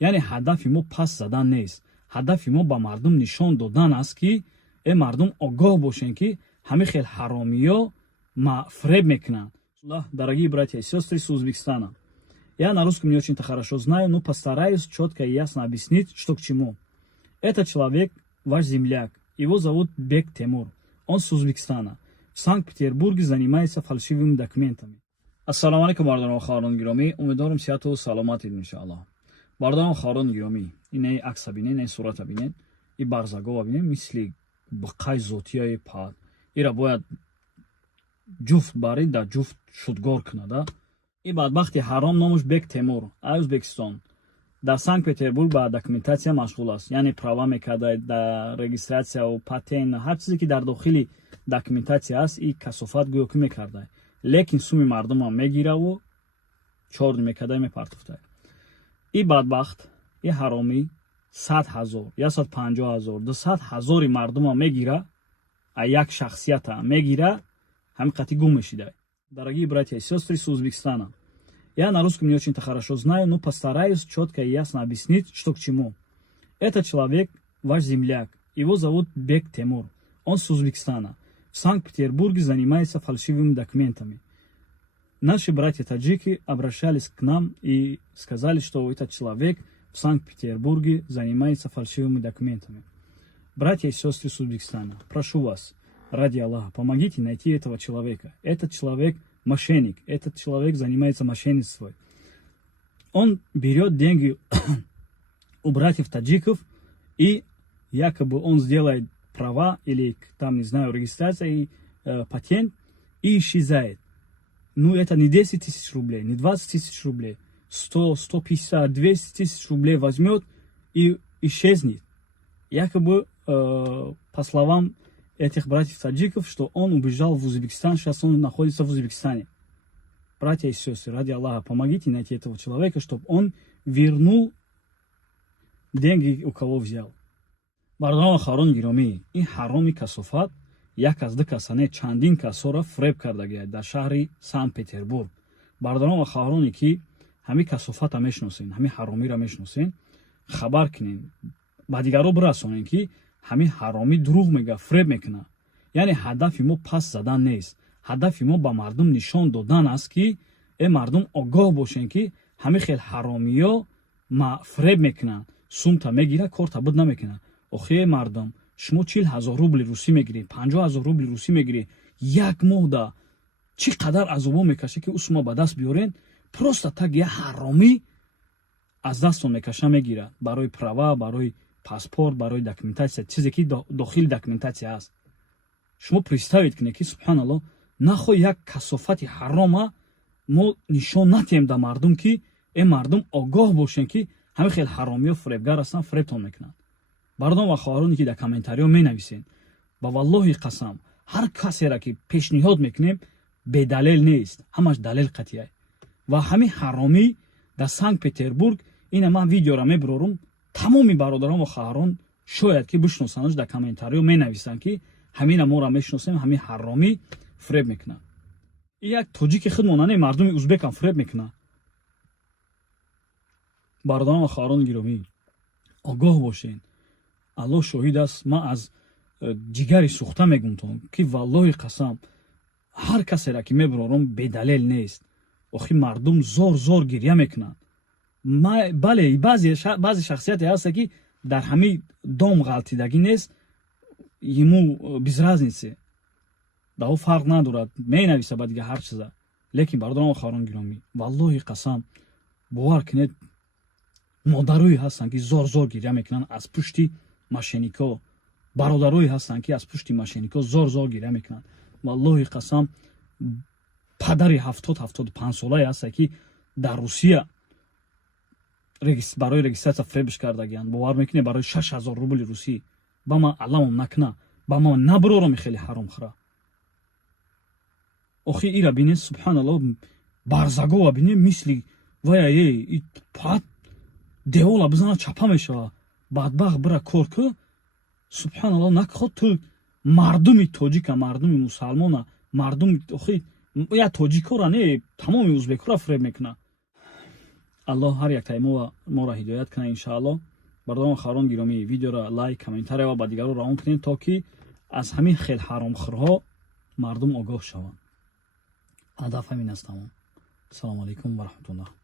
яъне ҳадафи мо пас задан нест. ҳадафи мо ба мардум нишон додан аст ки мардум огоҳ бошен ки ҳамин хел ҳаромиё фреб мекунанд. Дорогие братья и сестры с Узбекистана, я на русском не очень-то хорошо знаю, но постараюсь четко и ясно объяснить, что к чему. Этот человек ваш земляк, его зовут Бек Темур, он с Узбекистана. В Санкт-Петербурге занимается фальшивыми документами. Ассаламу алейкум, бардон ва харон гироми, умедворам сиҳату саломатед иншааллоҳ. Бардон ва харон гироми, ин акса бинен, ин сурата бинен, ин барзагова бинен, мисли бақай зотияи пад. Ира бояд ҷуфт барид, да ҷуфт шудгор кунада. ин бадбахти ҳаром номаш Бек Темур, ай Узбекистон. дар Санкт-Петербург ба документация машғул аст, яъне права мекардаед, дар регистрация ва патент, ҳар чизе ки дар дохили документация аст, и касофат гӯё ки мекардаед. лекин суми мардумам мегираву чорни мекардаед, мепартофтаед. ин бадбахт, ин ҳаромӣ 100,000, 150,000, 200,000 мардумам мегира, а як шахсията мегира, ҳамиқати гум мешидаед. Дорогие братья и сестры с Узбекистана, я на русском не очень-то хорошо знаю, но постараюсь четко и ясно объяснить, что к чему. Этот человек ваш земляк, его зовут Бек Темур, он с Узбекистана. В Санкт-Петербурге занимается фальшивыми документами. Наши братья-таджики обращались к нам и сказали, что этот человек в Санкт-Петербурге занимается фальшивыми документами. Братья и сестры с Узбекистана, прошу вас, ради Аллаха, помогите найти этого человека. Этот человек мошенник, этот человек занимается мошенничеством. Он берет деньги у братьев таджиков, и якобы он сделает права или там, не знаю, регистрация и патент, и исчезает. Ну, это не 10 тысяч рублей, не 20 тысяч рублей, 100, 150, 200 тысяч рублей возьмет и исчезнет. Якобы, по словам этих братьев-таджиков, что он убежал в Узбекистан, сейчас он находится в Узбекистане. Братья и сестры, ради Аллаха, помогите найти этого человека, чтобы он вернул деньги, у кого взял. Бардон харон гироми, ин ҳароми касофат, як аз ду касане чандин касора фреб карда гияд дар шаҳри Санкт-Петербург. Бардон ва хароне ки ҳамин касофата мешиносен, ҳамин ҳаромиро мешиносен, хабар кунен, ба дигаро бирасонен ки ҳамин ҳаромӣ дурӯғ мега, фреб мекунад. яъне ҳадафи мо пас задан нест. ҳадафи мо ба мардум нишон додан аст ки мардум огоҳ бошен ки ҳамин хел ҳаромиё фреб мекунанд. сумта мегира, корта буд намекунад. охи мардум, шумо 40,000 рубли русӣ мегирӣ, 50,000 рубли русӣ мегирӣ, як моҳда чӣ қадар азобо мекашӣ ки сумо ба даст биёрен, просто так я ҳаромӣ аз дастон мекаша мегирад барои права, барои паспорт, барои документация, чизе ки дохили документация аст. шумо представед кунед ки субҳаналлоҳ, нахоҳ як касофати ҳарома мо нишон натем да мардум ки мардум огоҳ бошен ки ҳамин хел ҳаромиё фребгар ҳастанд, фребтон мекунанд. бардон ва хоҳароне ки дар комментариҳо менависен, ба валлоҳи қасам, ҳар касеро ки пешниҳод мекунем, бедалел нест, ҳамаш далел қатъия. ва ҳамин ҳаромӣ дар Санкт-Петербург, ина ман видеоро мебирорум, тамоми бародарон ва хоҳарон шояд ки бишносанаш, дар комментариҳо менависанд ки ҳамина моро мешиносем, ҳамин ҳаромӣ фреб мекунад. як тоҷики худ монанде мардуми узбекам фреб мекунад. бародарон ва хоҳарони гиромӣ, огоҳ бошен. аллоҳ шоҳид аст, ман аз ҷигари сӯхта мегӯмтон ки валлоҳи қасам, ҳар касеро ки мебирорум бедалел нест. охи мардум зор зор гирья мекунанд. бале баъзе шахсияте ҳаста ки дар ҳамин дом ғалтидагӣ нест, ему без разницы, даҳо фарқ надорад, менависа ба дига ҳар чиза. лекин бародарон ва хоҳарони гиромӣ, валлоҳи қасам, бовар кунед, модарое ҳастанд ки зор зор гирья мекунанд аз пушти мошеннико, бародарое ҳастанд ки аз пушти мошеннико зор зор гирья мекунанд. валлоҳи қасам, падари 70-75 солае ҳаста ки дар Русия барои регистрация фребиш кардагиянд. бовар мекунед, барои 6,000 рубли русӣ, ба ман аламам накуна, ба ман набирорам хеле ҳаромхӯра. охи ира бинед, субҳаналлоҳ, барзагова бинед, мисли вая пад девола бизана чапа мешава, бадбахт бира кор ку, субҳаналлоҳ, накход ту мардуми тоҷика, мардуми мусалмона, мардуми охи я тоҷикора не, тамоми узбекора фреб мекуна. аллоҳ ҳар яктаи моро ҳидоят кунад иншааллоҳ. бардомон хаврон гиромӣ, видеоро лайк, комментария ва ба дигарон равон кунед, то ки аз ҳамин хел ҳаромхӯрҳо мардум огоҳ шаванд. ҳадаф ҳамин аст. Тамом. ассалому алайкум ва раҳматуллоҳ.